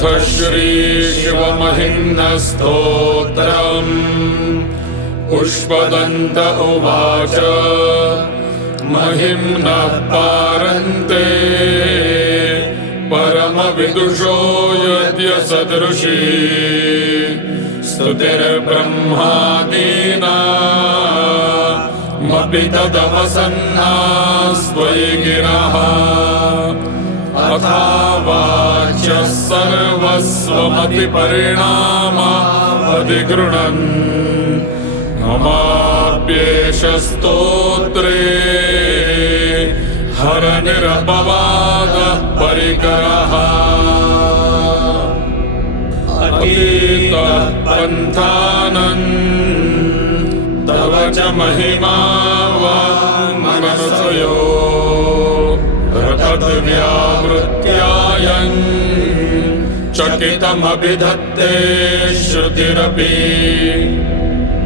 अथ श्री शिवमहिम्नस्तोत्रम्। पुष्पदन्त उवाच महिम्नः पारन्ते परमविदुषो यद्य सदृशी स्तुतिर्ब्रह्मादीनामपि तदवसन्नास्त्वयि गिरः। अथावाच्यः सर्वस्वमतिपरिणामावधिगृह्णन् ममाप्येष स्तोत्रे हरनिरपवादः परिकरः। अतीतः पन्थानन् तव च महिमा वाङ्मनसयो तद्व्यावृत्यायन् चकितमभिधत्ते श्रुतिरपि।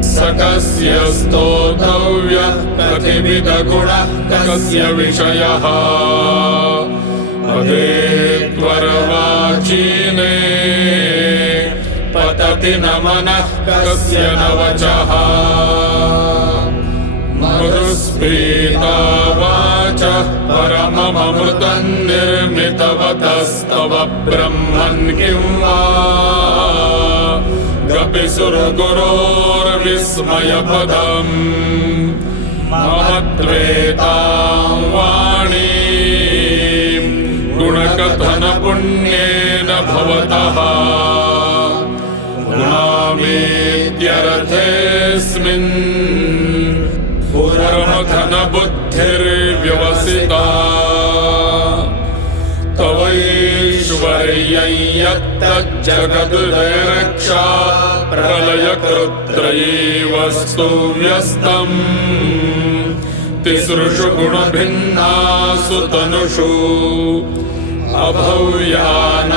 स कस्य स्तोतव्यः कतिविधगुणः कस्य विषयः पदे त्वरवाचीने पतति न मनः कस्य न वचः। मधुस्फीता वाचः परममृतं निर्मितवतस्तव ब्रह्मन् किं वा गपिसुरगुरोर्विस्मयपदम् मम त्वेतां वाणीं गुणकथनपुण्येन भवतः गुणामेत्यर्थेऽस्मिन् पुरमथनबुद्धिर्व्यवसिता। तवैश्वर्यं यत्तज्जगदुदयरक्षा प्रलयकृत्रयी वस्तु व्यस्तम् तिसृषु गुणभिन्नासु तनुषु अभव्यानामस्मिन्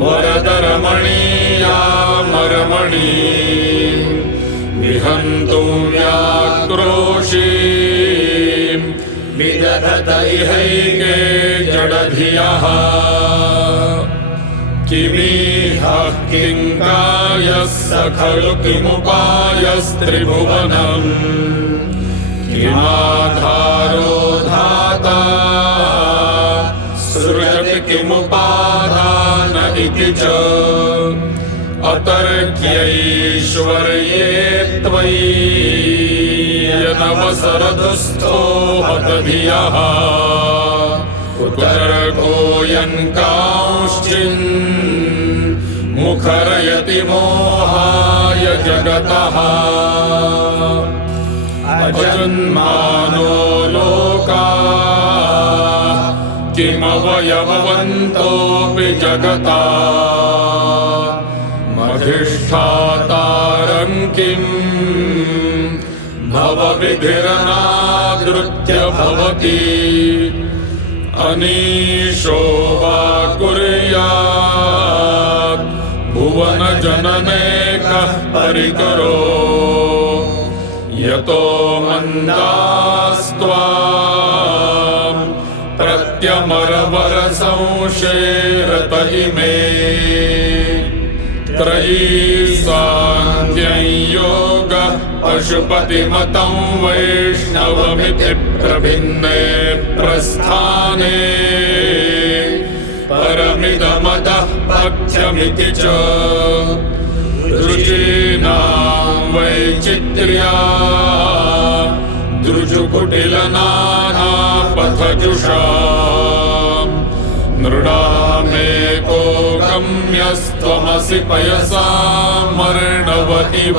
वरदरमणीयामरमणीं विहन्तु व्याक्रोशीं विदधत इहैके जडधियः। किमिह किङ्कायः स खलु किमुपायस्त्रिभुवनम् किमाधारो धाता सृजति किमुपादान इति च। अतर्क्यैश्वर्ये त्वयि यदवसरदुस्थो हतधियः कुतर्कोऽयं कांश्चिन् मुखरयति मोहाय जगतः। अजन्मानो लोकाः किमवयववन्तोऽपि जगता मधिष्ठातारं किं भवविधिरनादृत्य भवति। अनीशो वा कुर्यात् भुवनजननेकः परिकरो यतो मन्दास्त्वां प्रत्यमरवरसंशेरत इमे। त्रयी साङ्ख्यं योगः पशुपतिमतं वैष्णवमिति प्रभिन्ने प्रस्थाने परमिदमतः पथ्यमिति च। रुचीनां वैचित्र्या दृजुकुटिलनानापथजुषाम् नृणामेको गम्यस्त्वमसि पयसामर्णव इव।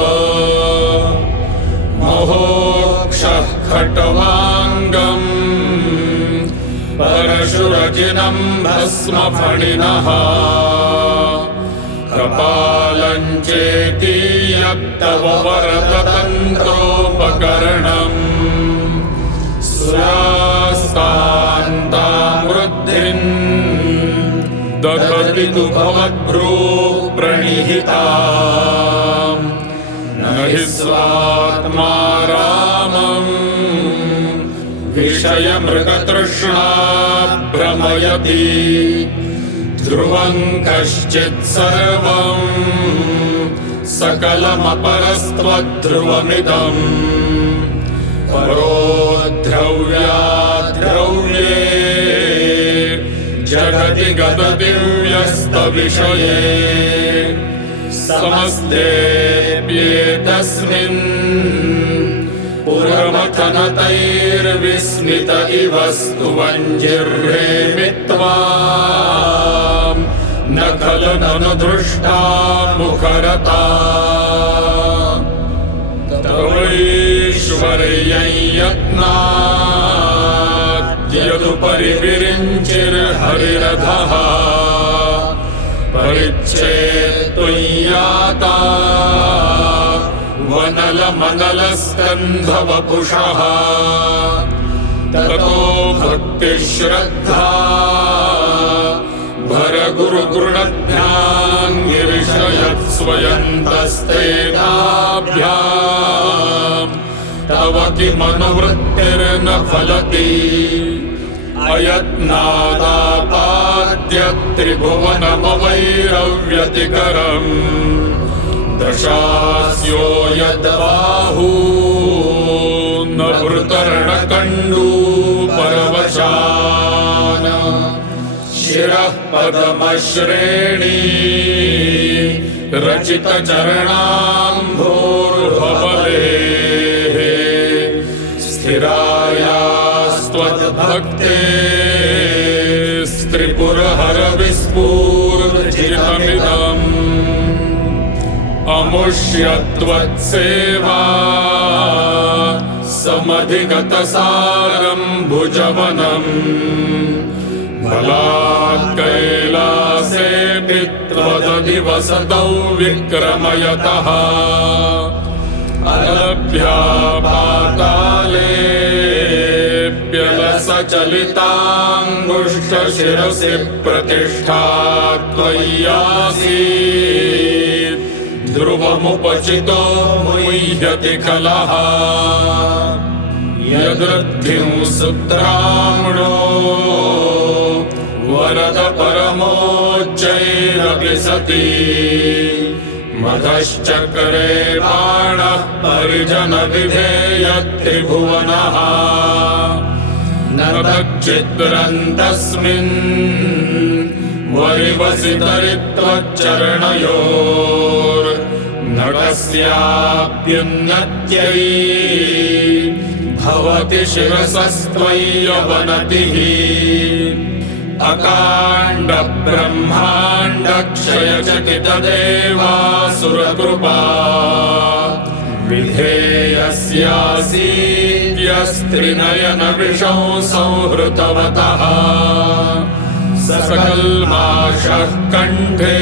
मोहोक्षः खट्वाङ्गम् परशुरजिनं भस्मफणिनः कपालं चेति यत्तव वरदतन्त्रोपकरणम् सुरास्तान्तां वृद्धिं ददति तु भवद्भ्रू प्रणिहिताम् न हि स्वात्मा रामम् विषयमृगतृष्णा भ्रमयति ध्रुवं कश्चित् सर्वं सकलमपरस्त्वध्रुवमिदम् परो ध्रुव्याद्रव्ये जगति गतदिव्यस्तविषये समस्तेऽप्येतस्मिन् पुरमथनतैर्विस्मित इव स्तुवञ्जिर्हेमि त्वाम् न खलु ननु दृष्टा मुखरता तवैश्वर्यं यत्नात् यदुपरि विरिञ्चिर्हरिरधः परिच्छेत्त्वय्याता वनलमनलस्कन्धवपुषः ततो भक्तिश्रद्धा भरगुरुगृणभ्यां गिरिशयत्स्वयन्तस्तेनाभ्यां तव किमनुवृत्तिर्न फलति अयत्नादापाद्य त्रिभुवनमवैरव्यतिकरम् दशास्यो यद्बाहू न वृतर्णकण्डूपरवशान् शिरः पदमश्रेणी रचितचरणाम्भोर्भवलेः स्थिरायास्त्वद्भक्ते स्त्रिपुरहरविस्फूर्जितमिदम् अमुष्यत्वत्सेवा समधिगतसारं भुजवनम् बलात् कैलासेऽपि त्वदधिवसतौ विक्रमयतः अलभ्या पातालेऽप्यलसचलिताङ्गुष्ठशिरसि प्रतिष्ठा त्वय्यासीत् ध्रुवमुपचितो मुह्यति खलः यदृद्धिं सुत्राम्णो वरद परमोच्चैरपि सति मधश्चक्रे बाणः परिजनविधेयत्रिभुवनः न तच्चिद्रन्तस्मिन् वरिवसितरित्वच्चरणयोर्नटस्याप्युन्नत्यै भवति शिरसस्त्वय्यवनतिः अकाण्ड ब्रह्माण्डक्षयचकितदेवासुरकृपा विधेयस्यासीद्यस्त्रिनयनविषौ संहृतवतः सकल्माषः कण्ठे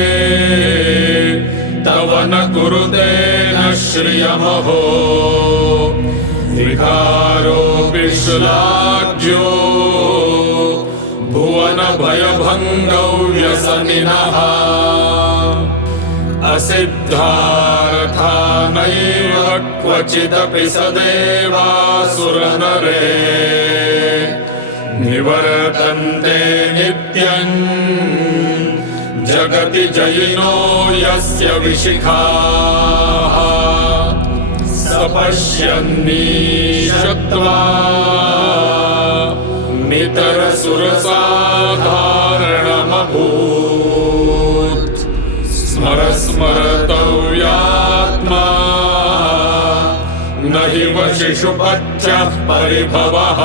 तव न कुरुते न श्रियमहो विकारोऽपि श्लाघ्यो भुवनभयभङ्गौ व्यसनिनः असिद्धार्था नैव क्वचिदपि सदेवासुरनरे निवर्तन्ते नित्यं जगति जयिनो यस्य विशिखाः सपश्यन्नीशत्वा नितरसुरसाधारणमभूत् स्मर स्मरतव्यात्मा न हि वशिषुपथ्यः परिभवः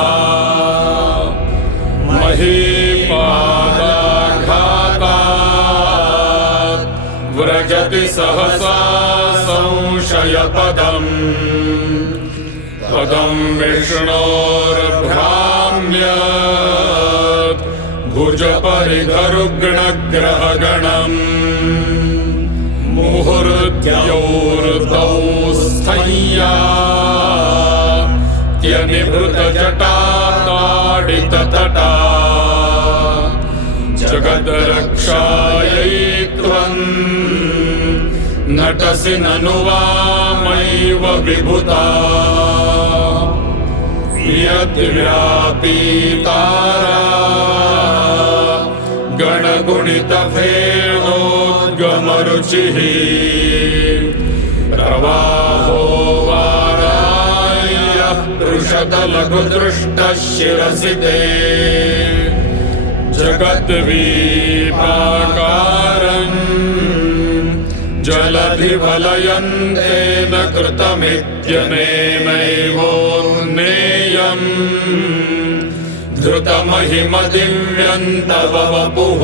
महीपादाघातात् व्रजति सहसा संशयपदम् पदं विष्णोर्भ्राम्यत् भुजपरिधरुग्णग्रहगणम् मुहुर्द्यौर्दौ स्थय्या त्यनिभृतजटाताडिततटा जगद्रक्षायै त्वं नटसि ननु वामैव विभुता यद्व्यापीतारा गणनामयशक्तिधरा गुणितफेनोद्गमरुचिः प्रवाहो वारायः पृषतलघुदृष्टः शिरसि ते जगद्वीपाकारम् जलधिवलयन्तेन कृतमित्यनेनैवोन्नेयम् धृतमहिमदिव्यं तव वपुः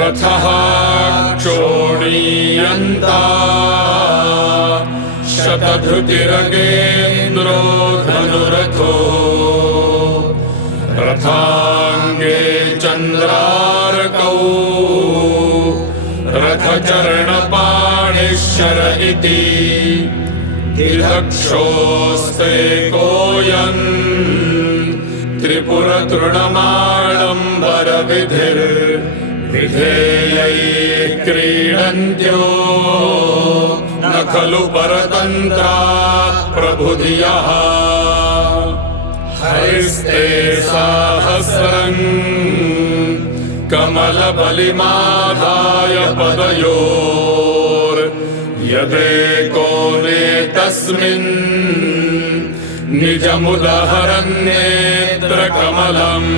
रथः क्षोणीयन्ता शतधृतिरगेन्द्रो धनुरथो रथाङ्गे चन्द्रार्कौ रथचरणपाणिः शर इति दिदक्षोस्ते कोऽयम् त्रिपुरतृणमाडम्बरविधिर्विधेयैः क्रीडन्त्यो न खलु परतन्त्राः प्रभुधियः हरिस्ते साहस्रम् कमलबलिमाधाय पदयोर्यदेकोनेतस्मिन् निजमुदहरन्नेत्रकमलम्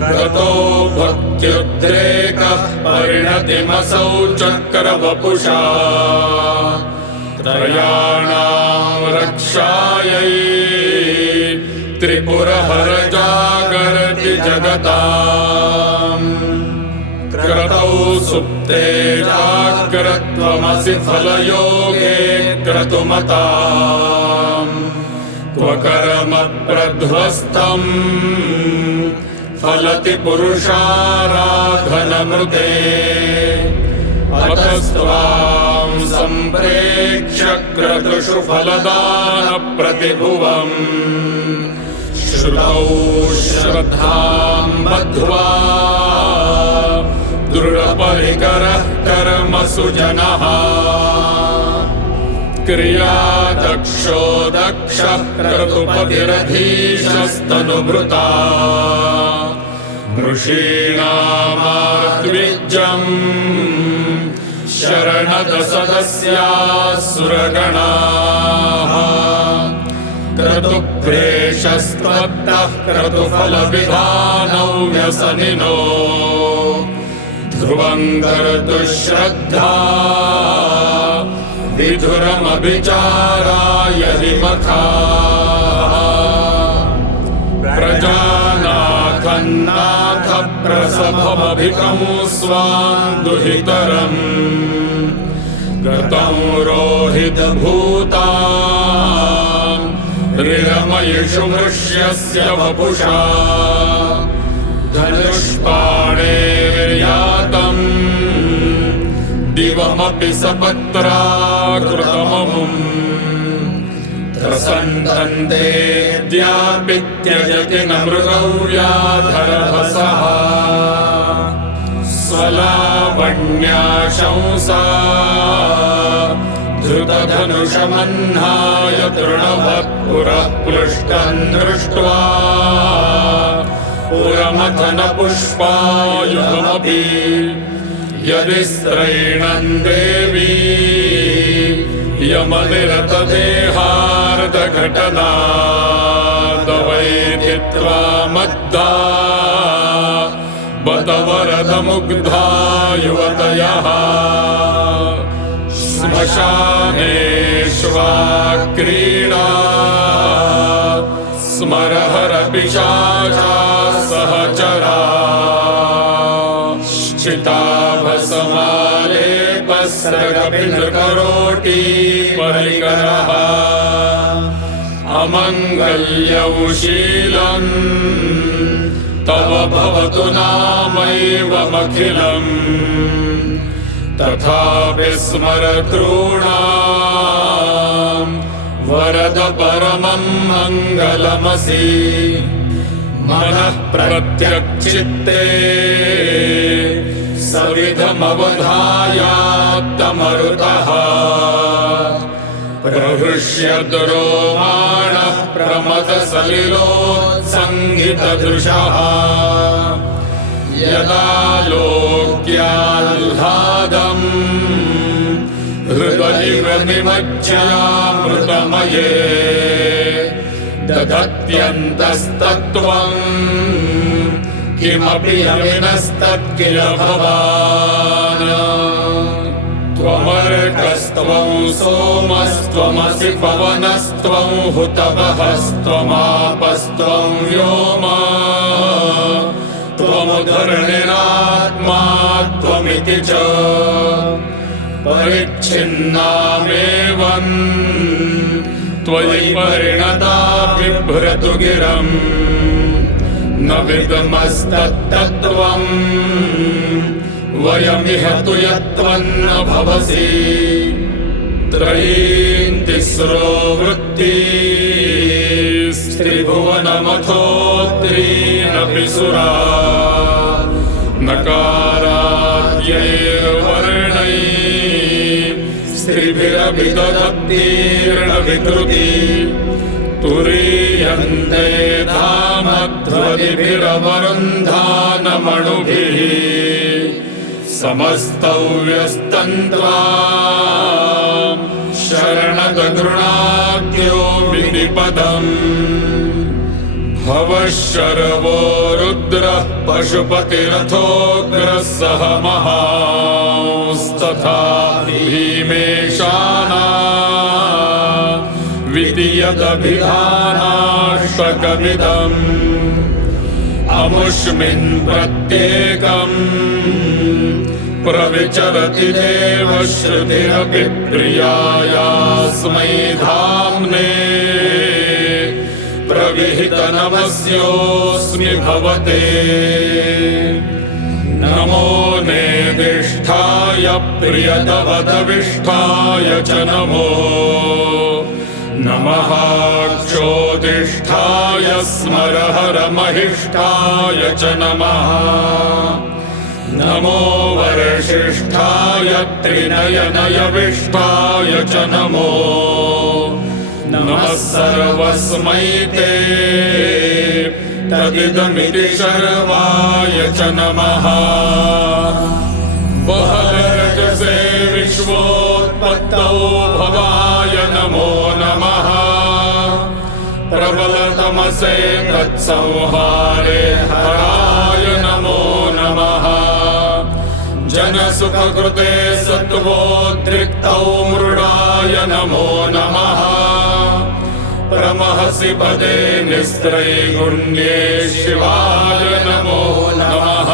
गतो भक्त्युद्रेकः परिणतिमसौ चक्रवपुषा त्रयाणां रक्षायै त्रिपुरहर जागर्ति जगताम् क्रतौ सुप्ते जाग्रत्वमसि फलयोगे क्रतुमताम् क्व कर्म प्रध्वस्तम् फलति पुरुषाराधनमृते अतस्त्वां सम्प्रेक्ष्य क्रतुषु फलदानप्रतिभुवम् श्रुतौ श्रद्धां बद्ध्वा दृढपरिकरः कर्मसु जनः क्रियादक्षो दक्षः क्रतुपतिरधीशस्तनुभृता मृषीणामार्द्विज्जम् शरणदसदस्यासुरगणाः क्रतुप्रेषस्त्वत्तः क्रतुफलविधानौ व्यसनिनो ध्रुवं कर्तुश्रद्धा विधुरमभिचाराय हिमखाः प्रजानाथन्नाथ प्रसभमभिकं स्वान् दुहितरम् गतं रोहितभूताम् ऋरमयिषु मृष्यस्य वपुषा धनुष्पाणेर्यातम् दिवमपि सपत्राकृतममुम् त्रसन्तन्तेऽद्यापि त्यजति न मृगौ व्याधरभसः स्वलावण्याशंसा धृतधनुषमह्नाय तृणवत्पुरः प्लुष्टन् दृष्ट्वा पुरमथनपुष्पायुधमपि यदि स्त्रैणन् देवी यमनिरतदेहार्धघटना तवैधित्वा मद्दा बत वरदमुग्धा युवतयः श्मशानेष्वा क्रीडा स्मरहरपिशाचा सहचरा चिताभस्मालेपस्रगपिनृकरोटी परिकरः अमङ्गल्यौ शीलम् तव भवतु नामैवमखिलम् तथापि स्मरतॄणाम् वरद परमं मङ्गलमसि मनः प्रत्यक्चित्ते सविधमवधायात्तमरुतः प्रहृष्यद्रोमाणः प्रमथसलिलोत्सङ्गितदृशः यदालोक्याह्लादम् हृदयिव निमज्ज्यामृतमये दधत्यन्तस्तत्त्वम् किमपि यमिनस्तत्किल भवान् त्वमर्कस्त्वं सोमस्त्वमसि पवनस्त्वं हुतवहस्त्वमापस्त्वं व्योम त्वमुदर्णिरात्मा त्वमिति च परिच्छिन्नामेवं त्वयि परिणता बिभ्रतु गिरम् न विदमस्तत्तत्त्वम् वयमिह तु यत्त्वन्न भवसि त्रयीन्तिस्रो वृत्तिस्त्रिभुवनमथो त्रीनपि सुरा नकाराद्यैर्वर्णैः स्त्रिभिरभिदधत्तीर्णविकृति तुरीयन्ते धामध्वनिभिरवरुन्धानमणुभिः समस्तव्यस्तन्त्वा शरणदगृणाद्योमिति पदम् भवः शर्वो रुद्रः पशुपतिरथोग्रः सह महांस्तथा भीमेशाना विधियदभिधानाष्टकमिदम् अमुष्मिन् प्रत्येकम् प्रविचरति देवश्रुतिरपि प्रियायास्मै धाम्ने प्रविहितनमस्योऽस्मि भवते नमो नेदिष्ठाय प्रियतवदविष्ठाय च नमो नमः क्षोदिष्ठाय स्मरहरमहिष्ठाय च नमः नमो वरशिष्ठाय त्रिनयनयविष्ठाय च नमो नमः सर्वस्मै ते तदिदमिति शर्वाय च नमः बहरजसे विश्वोत्पत्तौ भवाय नमो नमः प्रबलतमसे तत्संहारे हराय नमो नमः जनसुखकृते सत्त्वोद्रिक्तौ मृडाय नमो नमः प्रमहसि पदे निस्त्रैगुण्ये शिवाय नमो नमः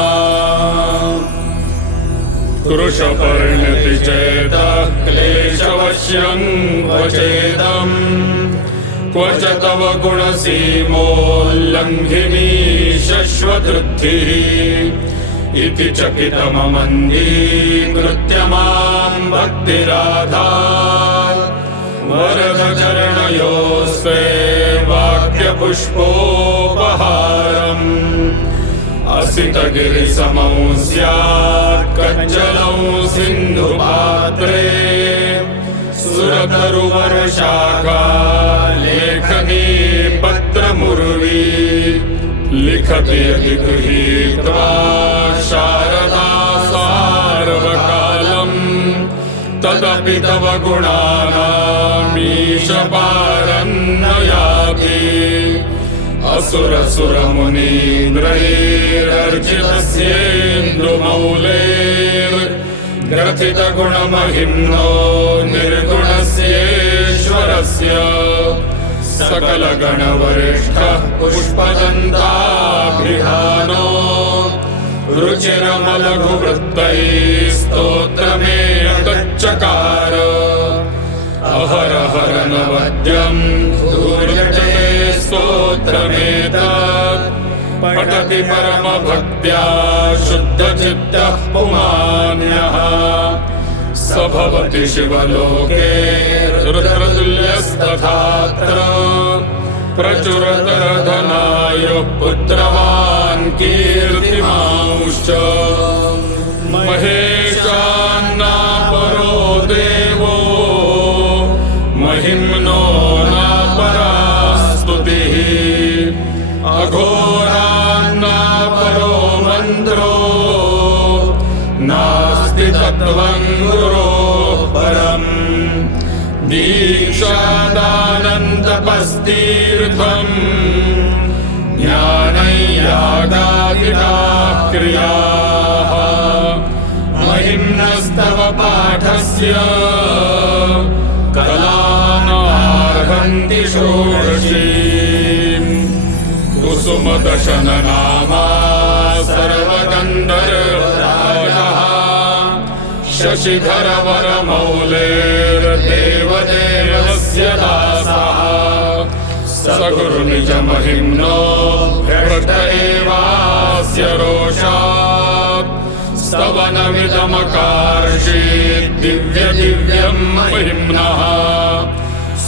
कृशपर्णति चेतः क्लेशवश्यं क्वचेदम् क्व च तव गुणसीमोल्लङ्घिनी शश्वतृद्धिः इति चकितममन्दीकृत्य मां भक्तिराधात् वरदचरणयोस्ते वाक्यपुष्पोपहारम् असितगिरिसमौ स्यात् कज्जलौ सिन्धुपात्रे सुरतरुवर्षाका लेखनी पत्रमुर्वी लिखति यदि गृहीत्वा शारदा सार्वकालम् तदपि तव गुणानामीशपारं न याति असुरसुरमुनीन्द्रैरर्चितस्येन्दुमौलेर्ग्रथितगुणमहिम्नो निर्गुणस्येश्वरस्य सकलगणवरिष्ठः पुष्पदन्ताभिधानो रुचिरमलघुवृत्तैः स्तोत्रमेतच्चकार अहरहर नवद्यं धूर्यते स्तोत्रमेतत् पठति परमभक्त्या शुद्धचित्तः पुमान्यः स भवति शिवलोके रुद्रतुल्यस्तथात्र प्रचुरतरधनायुः पुत्रवान् कीर्तिमांश्च महेशान्नापरो देवो महिम्नो नापरा स्तुतिः अघोरान्नापरो मन्त्रो नास्ति तत्त्वं गुरोः परम् दीक्षादानं तपस्तीर्थम् ज्ञानैयागादिकाः क्रियाः महिम्नस्तव पाठस्य कलानार्हन्ति षोडशीम् कुसुमदशननामा सर्वगन्धर्वराजः शशिधरवरमौलेर्देवदेवस्य दासः स गुरुनिजमहिम्नो भ्रष्ट एवास्य रोषात् स्तवनमिदमकार्षीत् दिव्यं महिम्नः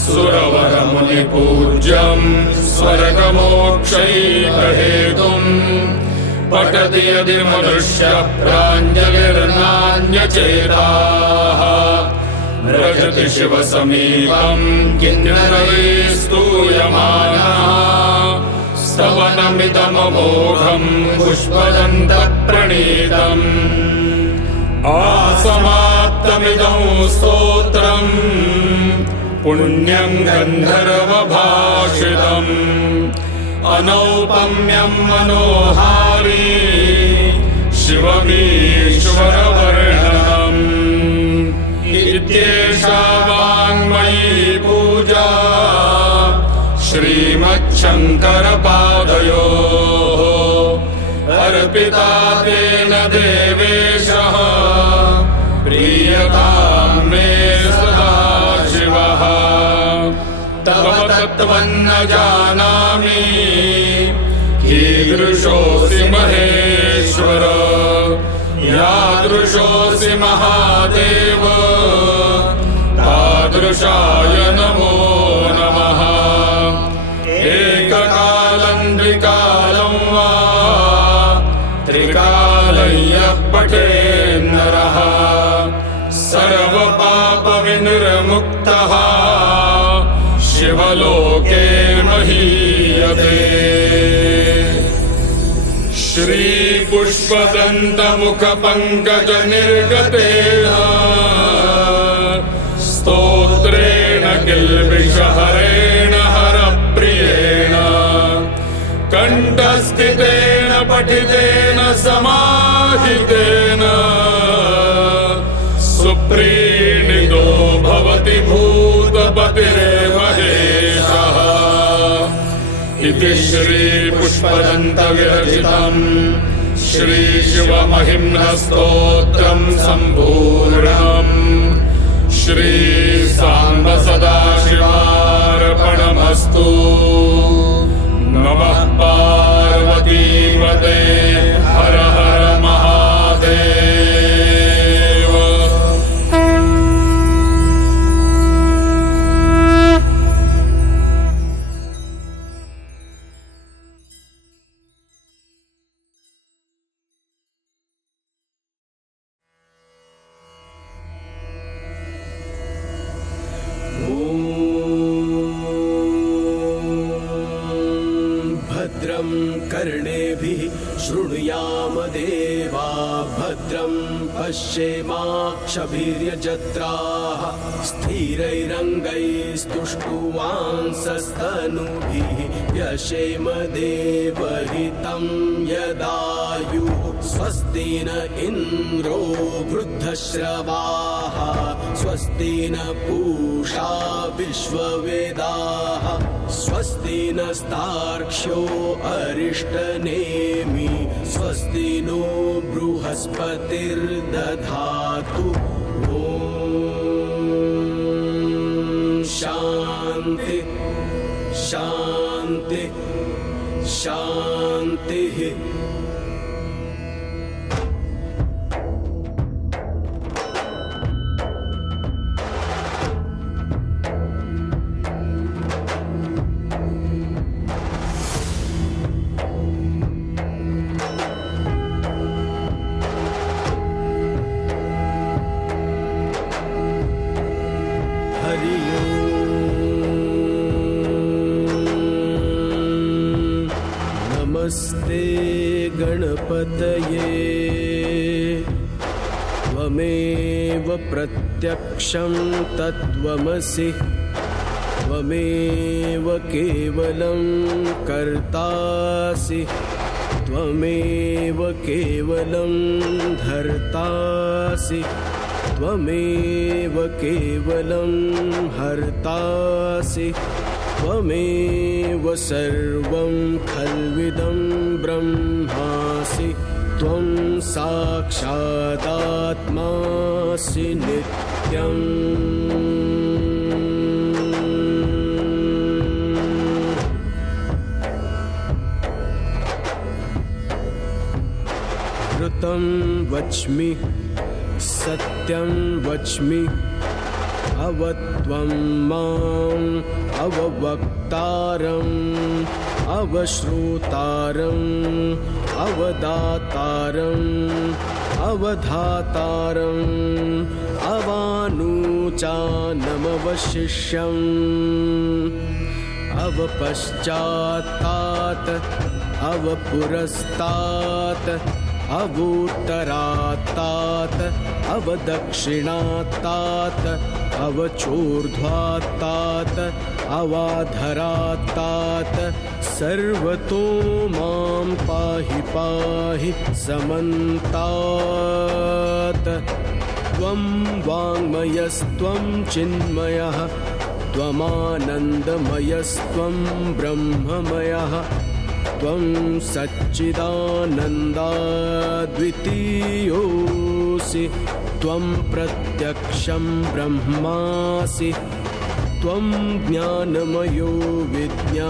सुरवरमुनिपूज्यं स्वर्गमोक्षैकहेतुम् पठति यदि मनुष्यः प्राञ्जलिर्नान्यचेताः व्रजति शिवसमीपं किन्नरैः स्तूयमानः स्तवनमिदममोघं पुष्पदन्तप्रणीतम् असमाप्तमिदं स्तोत्रम् पुण्यं गन्धर्वभाषितम् अनौपम्यं मनोहारी शिवमीश्वरवर्णनम् इत्येषा वाङ्मयी पूजा श्रीमच्छङ्करपादयोः अर्पिता तेन देवेशः प्रीयतां मे सदा शिवः तव तत्त्वन्न जानामि कीदृशोऽसि महेश्वर यादृशोऽसि महादेव तादृशाय नमो नमः एककालं द्विकालं वा त्रिकालं यः पठेन्नरः सर्वपापविनिर्मुक्तः शिवलोके महीयते श्रीपुष्पदन्तमुखपङ्कजनिर्गतेन स्तोत्रेण किल्बिषहरेण हरप्रियेण कण्ठस्थितेन पठितेन समाहितेन सुप्रीणितो भवति भूतपतिर्महेशः इति श्रीपुष्पदन्तविरचितम् श्रीशिवमहिम्नस्तोत्रं सम्पूर्णम् श्रीसाम्ब सदाशिवार्पणमस्तु नमः पार्वतीपते हर हर महादेव भद्रं कर्णेभिः शृणुयाम देवा भद्रं पश्येमाक्षभिर्यजत्राः स्थिरैरङ्गैस्तुष्टुवांसस्तनूभिः यशेम देवहितं यदायुः स्वस्ति न इन्द्रो वृद्धश्रवाः स्वस्ति न पूषा विश्ववेदाः स्वस्ति नस्तार्क्ष्यो अरिष्टनेमि स्वस्ति नो बृहस्पतिर्दधातु ॐ शान्ति शान्ति शान्तिः नमस्ते गणपतये त्वमेव प्रत्यक्षं तत्त्वमसि त्वमेव केवलं कर्तासि त्वमेव केवलं धर्तासि त्वमेव केवलं हर्तासि त्वमेव सर्वं खल्विदं ब्रह्मासि त्वं साक्षादात्मासि नित्यम् ऋतं वच्मि सत्यं वच्मि अवत्वं माम् अववक्तारम् अवश्रोतारम् अवदातारम् अवधातारम् अवानुचानमवशिष्यम् अवपश्चात्तात् अवपुरस्तात् अवोत्तरात्तात् अवदक्षिणात्तात् अवचोर्ध्वात्तात् अवाधरात्तात् सर्वतो मां पाहि पाहि समन्तात् त्वं वाङ्मयस्त्वं चिन्मयः त्वमानन्दमयस्त्वं ब्रह्ममयः त्वं सच्चिदानन्दाद्वितीयोऽसि त्वं प्रत्यक्षं ब्रह्मासि त्वं ज्ञानमयो विज्ञानमयोऽसि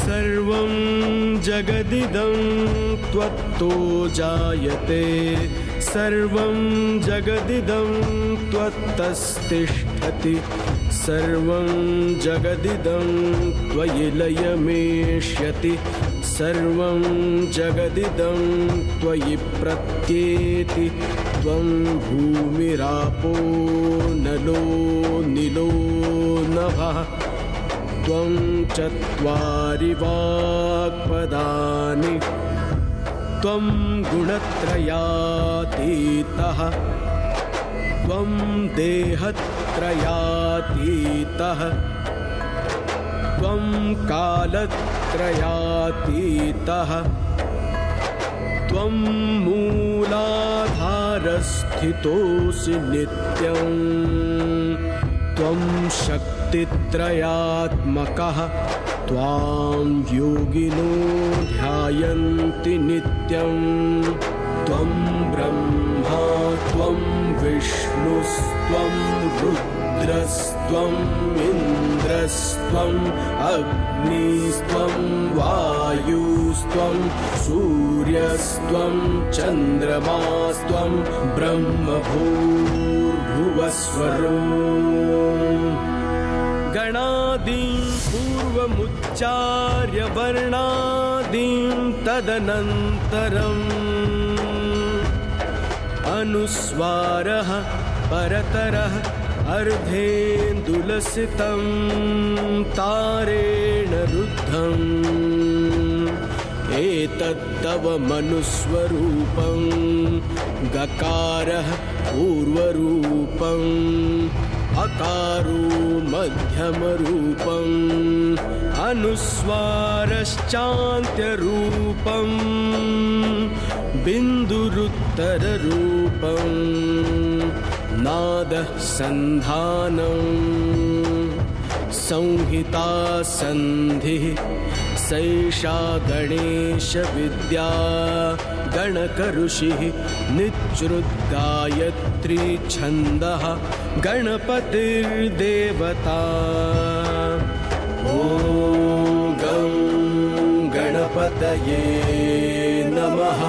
सर्वं जगदिदं त्वत्तो जायते सर्वं जगदिदं त्वत्तस्तिष्ठति सर्वं जगदिदं त्वयि लयमेष्यति सर्वं जगदिदं त्वयि प्रत्येति त्वं भूमिरापो नलो निलो नभः त्वं चत्वारि वाक्पदानि त्वं गुणत्रयातीतः त्वं देहत्रयातीतः त्वं कालत्रयातीतः त्वं मूलाधारस्थितोऽसि नित्यं त्वं शक्तित्रयात्मकः त्वां योगिनो ध्यायन्ति नित्यं त्वं ब्रह्मा त्वं विष्णुस्त्वं रुद्रस्त्वं इन्द्रस्त्वम् अग्निस्त्वं वायुस्त्वं सूर्यस्त्वं चन्द्रमास्त्वं ब्रह्मभूर्भुवस्वरम् गणादीं पूर्वमुच्चार्य वर्णादीं तदनन्तरम् अनुस्वारः परतरः अर्धेन्दुलसितं तारेण रुद्धम् एतत्तव मनुस्वरूपं गकारः पूर्वरूपम् अकारो मध्यमरूपम् अनुस्वारश्चान्त्यरूपम् बिन्दुरुत्तररूपम् नादः सन्धानं संहिता सन्धिः सैषा गणेशविद्या गणकऋषिः निच्रुद्गायत्री छन्दः गणपतिर्देवता ॐ गं गणपतये नमः।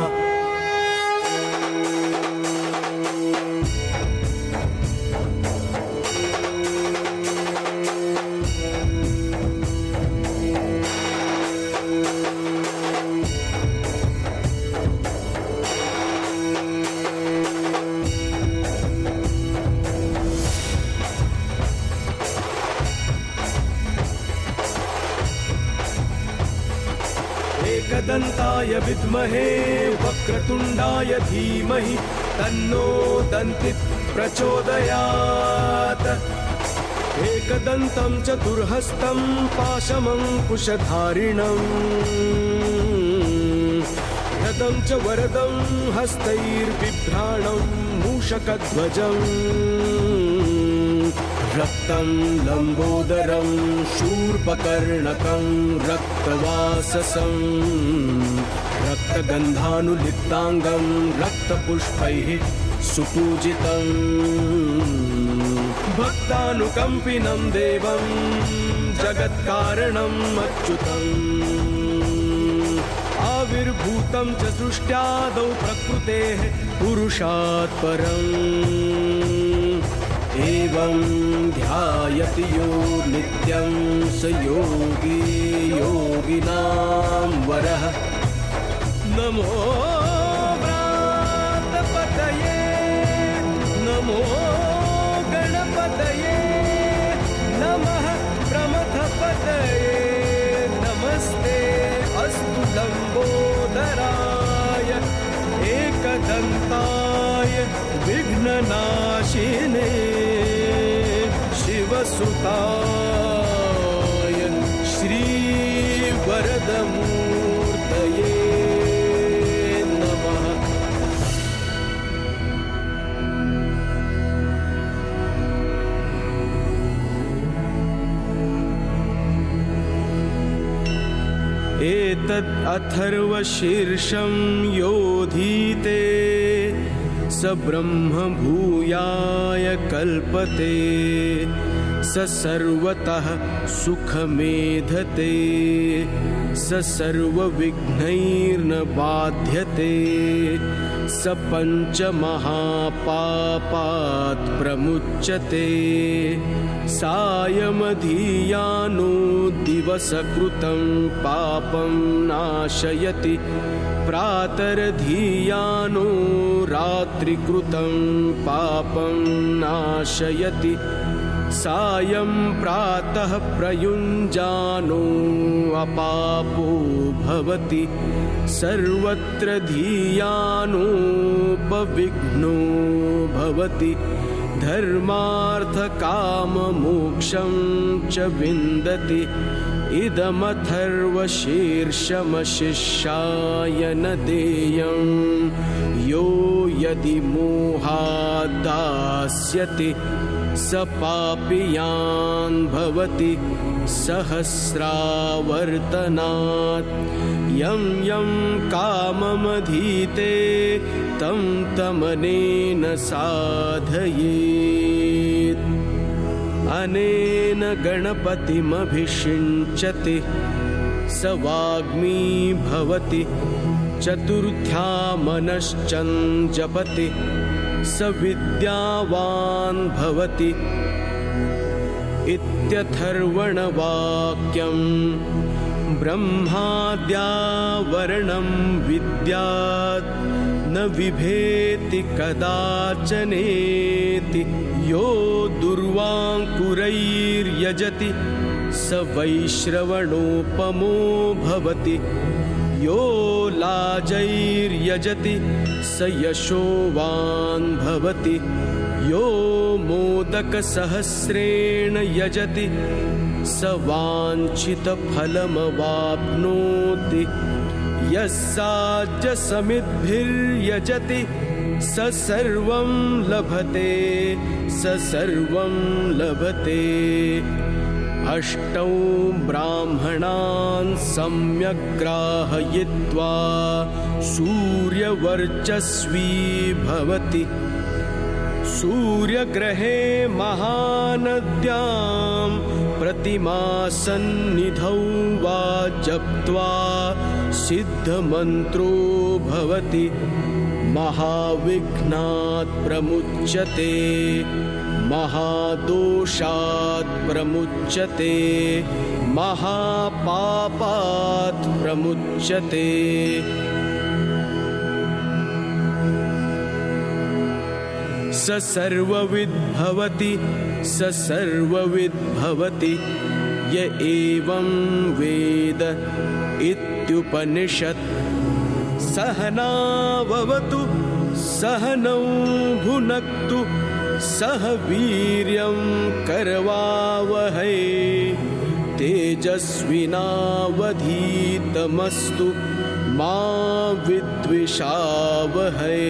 एकदन्ताय विद्महे वक्रतुण्डाय धीमहि तन्नो दन्तिः प्रचोदयात्। एकदन्तं चतुर्हस्तं पाशमङ्कुशधारिणम् रथं च वरदं हस्तैर्बिभ्राणं मूषकध्वजम् रक्तं लम्बोदरं शूर्पकर्णकं रक्तवाससं रक्तगन्धानुलिप्ताङ्गं रक्तपुष्पैः सुपूजितम् भक्तानुकम्पिनं देवं जगत्कारणम् अच्युतम् आविर्भूतं च सृष्ट्यादौ प्रकृतेः पुरुषात् परम् एवं ध्यायति यो नित्यं स योगी योगिनां वरः। नमो व्रातपतये नमो गणपतये नमः प्रमथपतये नमस्ते अस्तु लम्बोदराय एकदन्ताय विघ्ननाशिने शिवसुताय श्रीवरदमूर्तये नमः। एतद् अथर्वशीर्षं योधीते स ब्रह्म भूयाय कल्पते स सर्वतः सुखमेधते स सर्वविघ्नैर्न बाध्यते स पञ्चमहापापात् प्रमुच्यते सायमधियानो दिवसकृतं पापं नाशयति प्रातरधियानो रात्रिकृतं पापं नाशयति सायं प्रातः प्रयुञ्जानो अपापो भवति सर्वत्र धियानोपविघ्नो भवति धर्मार्थकाममोक्षं च विन्दति इदमथर्वशीर्षमशिष्याय न देयं यो यदि मोहाद्दास्यति स पापियान् भवति सहस्रावर्तनात् यं यं काममधीते तं तमनेन साधयेत् अनेन गणपतिमभिषिञ्चति स वाग्मी भवति चतुर्थ्यामनश्चं जपति स विद्यावान् भवति इत्यथर्वणवाक्यम् ब्रह्माद्यावरणं विद्यात् न बिभेति कदाचनेति यो दुर्वाङ्कुरैर्यजति स वैश्रवणोपमो भवति यो लाजैर्यजति स यशोवान् भवति यो मोदकसहस्रेण यजति स वाञ्छितफलमवाप्नोति यस्साज्यसमिद्भिर्यजति स सर्वं लभते स सर्वं लभते अष्टौ ब्राह्मणान् सम्यक् ग्राहयित्वा सूर्यवर्चस्वी भवति सूर्यग्रहे महानद्यां प्रतिमासन्निधौ वा जप्त्वा सिद्धमन्त्रो भवति महाविघ्नात् प्रमुच्यते महादोषात् प्रमुच्यते महापापात् प्रमुच्यते स सर्वविद् भवति स सर्वविद् भवति य एवं वेद इत्युपनिषत् सहनाववतु सहनौ भुनक्तु सह वीर्यं करवावहै तेजस्विनावधीतमस्तु मा विद्विषावहै।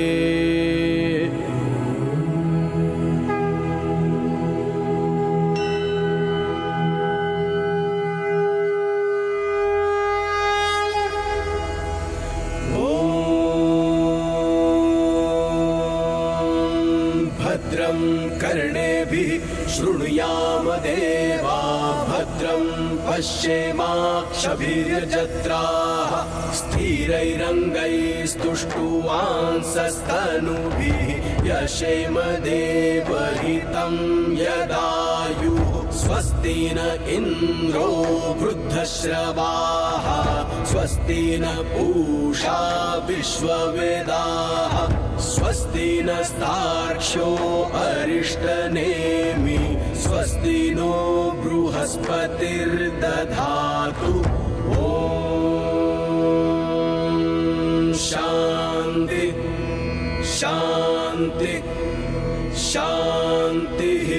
भद्रं कर्णेभिः शृणुयाम देवा भद्रं पश्येमाक्षभिर्यजत्राः स्थिरैरङ्गैस्तुष्टुवांसस्तनूभिः यशेम देवहितं यदायुः स्वस्ति न इन्द्रो वृद्धश्रवाः स्वस्ति न पूषा विश्ववेदाः स्वस्ति नस्तार्क्ष्यो अरिष्टनेमि स्वस्ति नो बृहस्पतिर्दधातु। ॐ शान्ति शान्ति शान्तिः।